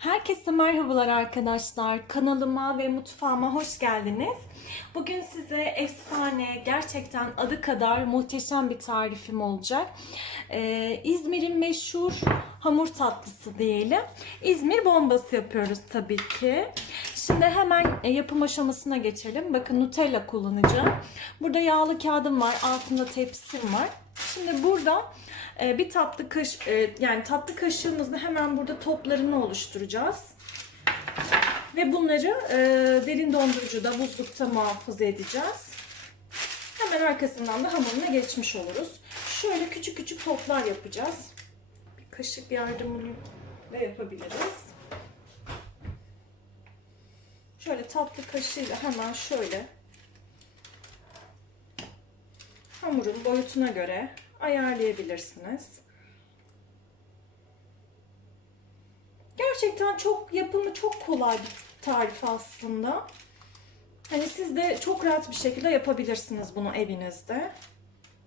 Herkese merhabalar arkadaşlar. Kanalıma ve mutfağıma hoş geldiniz. Bugün size efsane, gerçekten adı kadar muhteşem bir tarifim olacak. Ee, İzmir'in meşhur hamur tatlısı diyelim. İzmir bombası yapıyoruz tabii ki. Şimdi hemen e, yapım aşamasına geçelim. Bakın Nutella kullanacağım. Burada yağlı kağıdım var, altında tepsim var. Şimdi burada e, bir tatlı kaş e, yani tatlı kaşığımızla hemen burada toplarını oluşturacağız. Ve bunları e, derin dondurucuda, buzlukta muhafaza edeceğiz. Hemen arkasından da hamuruna geçmiş oluruz. Şöyle küçük küçük toplar yapacağız. Bir kaşık yardımıyla yapabiliriz. Şöyle tatlı kaşığıyla hemen şöyle hamurun boyutuna göre ayarlayabilirsiniz. Gerçekten çok yapımı çok kolay bir tarif aslında. Hani siz de çok rahat bir şekilde yapabilirsiniz bunu evinizde.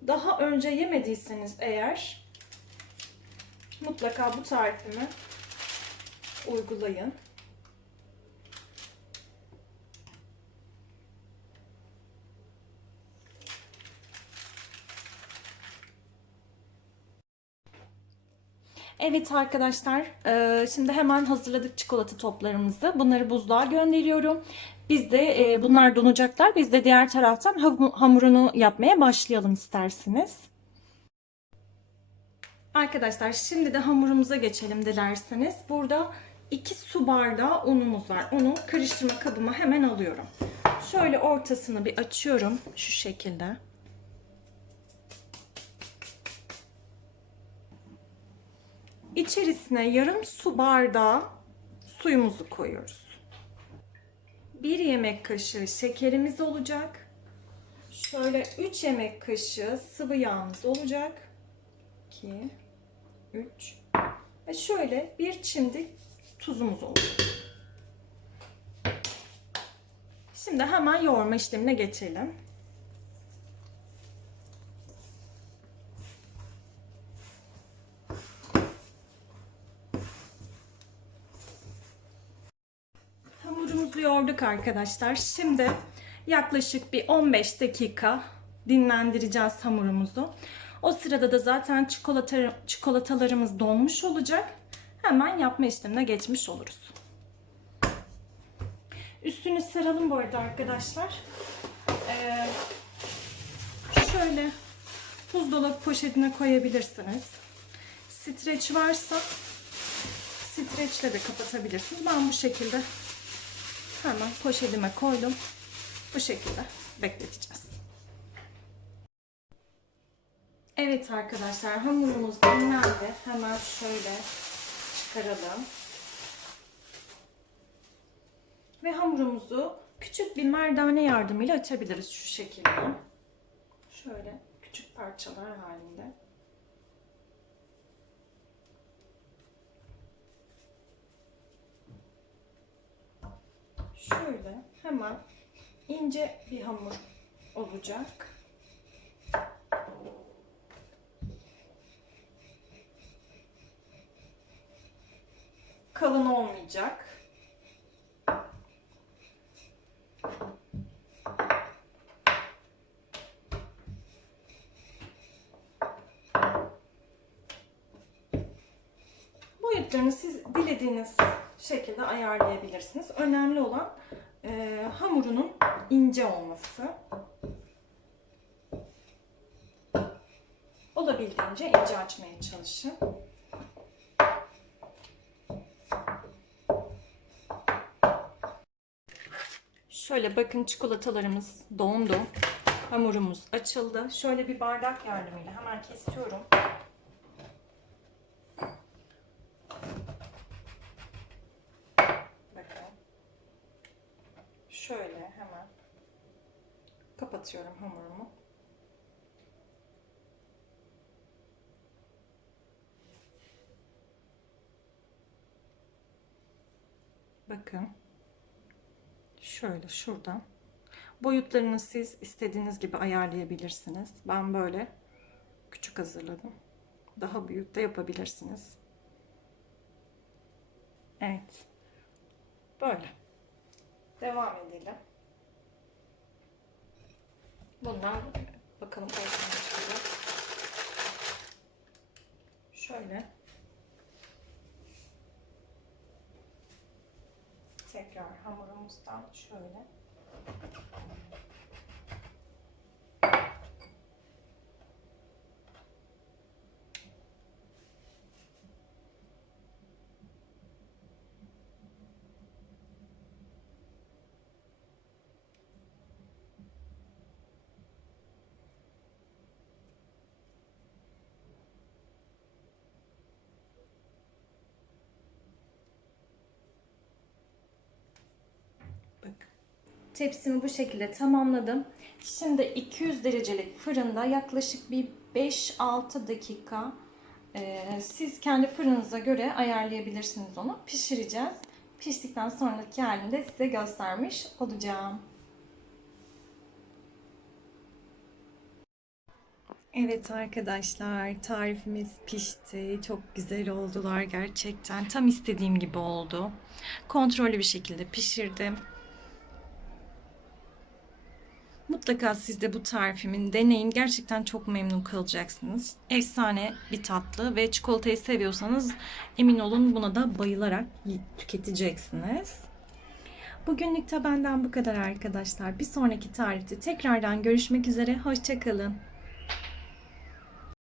Daha önce yemediyseniz eğer mutlaka bu tarifimi uygulayın. Evet arkadaşlar, e, şimdi hemen hazırladık çikolata toplarımızı. Bunları buzluğa gönderiyorum. Biz de e, bunlar donacaklar. Biz de diğer taraftan hamurunu yapmaya başlayalım isterseniz. Arkadaşlar şimdi de hamurumuza geçelim dilerseniz. Burada 2 su bardağı unumuz var. Onu karıştırma kabıma hemen alıyorum. Şöyle ortasını bir açıyorum şu şekilde. İçerisine yarım su bardağı suyumuzu koyuyoruz. Bir yemek kaşığı şekerimiz olacak. Şöyle 3 yemek kaşığı sıvı yağımız olacak. 2 3 ve şöyle bir çimdik tuzumuz olacak. Şimdi hemen yoğurma işlemine geçelim. Yoğurduk arkadaşlar. Şimdi yaklaşık bir 15 dakika dinlendireceğiz hamurumuzu. O sırada da zaten çikolata, çikolatalarımız donmuş olacak. Hemen yapma işlemine geçmiş oluruz. Üstünü saralım bu arada arkadaşlar. Ee, şöyle buzdolabı poşetine koyabilirsiniz. Streç varsa streçle de kapatabilirsiniz. Ben bu şekilde hemen poşetime koydum. Bu şekilde bekleteceğiz. Evet arkadaşlar hamurumuz dinlendi. Hemen şöyle çıkaralım. Ve hamurumuzu küçük bir merdane yardımıyla açabiliriz şu şekilde. Şöyle küçük parçalar halinde. Şöyle hemen ince bir hamur olacak. Kalın olmayacak. Boyutlarını siz dilediğiniz şekilde ayarlayabilirsiniz. Önemli olan e, hamurunun ince olması. Olabildiğince ince açmaya çalışın. Şöyle bakın çikolatalarımız dondu. Hamurumuz açıldı. Şöyle bir bardak yardımıyla hemen kesiyorum. Bakın. Şöyle hemen kapatıyorum hamurumu. Bakın. Şöyle şuradan. Boyutlarını siz istediğiniz gibi ayarlayabilirsiniz. Ben böyle küçük hazırladım. Daha büyük de yapabilirsiniz. Evet. Böyle. Devam edelim. Bundan bakalım tane çıkacak. Şöyle. Tekrar hamurumuzdan şöyle. Tepsimi bu şekilde tamamladım. Şimdi 200 derecelik fırında yaklaşık bir 5-6 dakika e, siz kendi fırınıza göre ayarlayabilirsiniz onu. Pişireceğiz. Piştikten sonraki halini de size göstermiş olacağım. Evet arkadaşlar tarifimiz pişti. Çok güzel oldular gerçekten. Tam istediğim gibi oldu. Kontrollü bir şekilde pişirdim. Mutlaka siz de bu tarifimin deneyin. Gerçekten çok memnun kalacaksınız. Efsane bir tatlı ve çikolatayı seviyorsanız emin olun buna da bayılarak tüketeceksiniz. Bugünlük de benden bu kadar arkadaşlar. Bir sonraki tarifte tekrardan görüşmek üzere. Hoşçakalın.